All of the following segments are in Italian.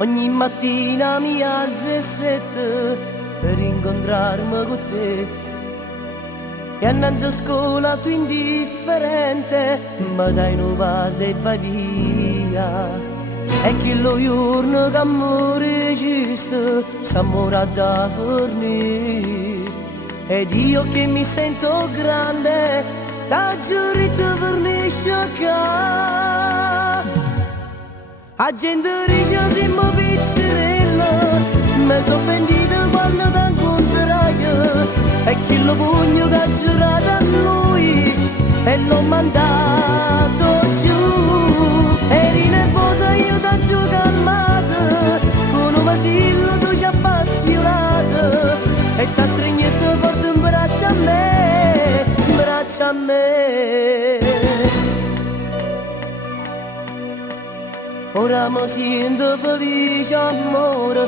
Ogni mattina mi alzo e sette per incontrarmi con te. E annanzi a scuola tu indifferente mi dai una vase e vai via. E che lo giorno che amore giusto s'amora da fornire. Ed io che mi sento grande da giurito fornisce qua. A gente dice siamo pizzerella, mi so pentito quando t'incontrai. E chi lo pugno che ha giurato a lui e l'ho mandato giù. Eri nervosa, io t'ho giù calmata, con un vasillo tu ci appassionato. E t'ha stringito forte un braccio a me, un braccio a me. Ora mi sento felice amore,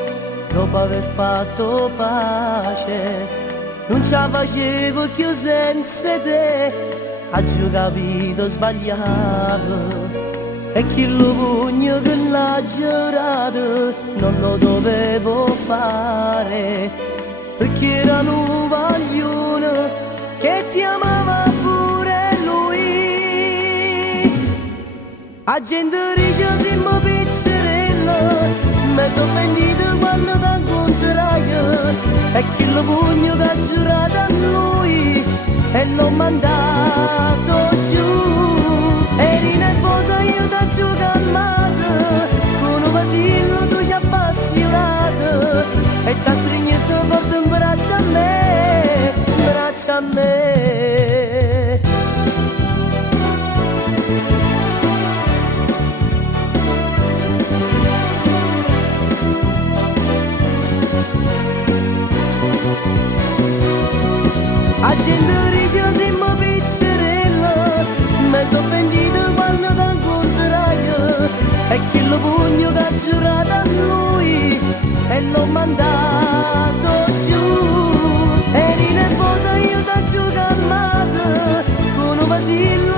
dopo aver fatto pace. Non ce la facevo più senza te, ha già capito sbagliavo. E chi lo pugno che l'ha giurato non lo dovevo fare, perché era un vaglione che ti amava pure lui. A gente dice siamo pizzerella, mi so pentito quando t'incontrai. E chi lo pugno che ha giurato a lui e l'ho mandato giù. Eri nervosa, io t'ho giù calmata, con un vasillo tu ci appassionato. E t'ha stringito forte un braccio a me, un braccio a me. A gente dice siamo pizzerella, mi so pentito quando t'incontrai. E chi lo pugno che ha giurato a lui e l'ho mandato giù. Eri nervosa, io t'ho giù calmata, con un vasillo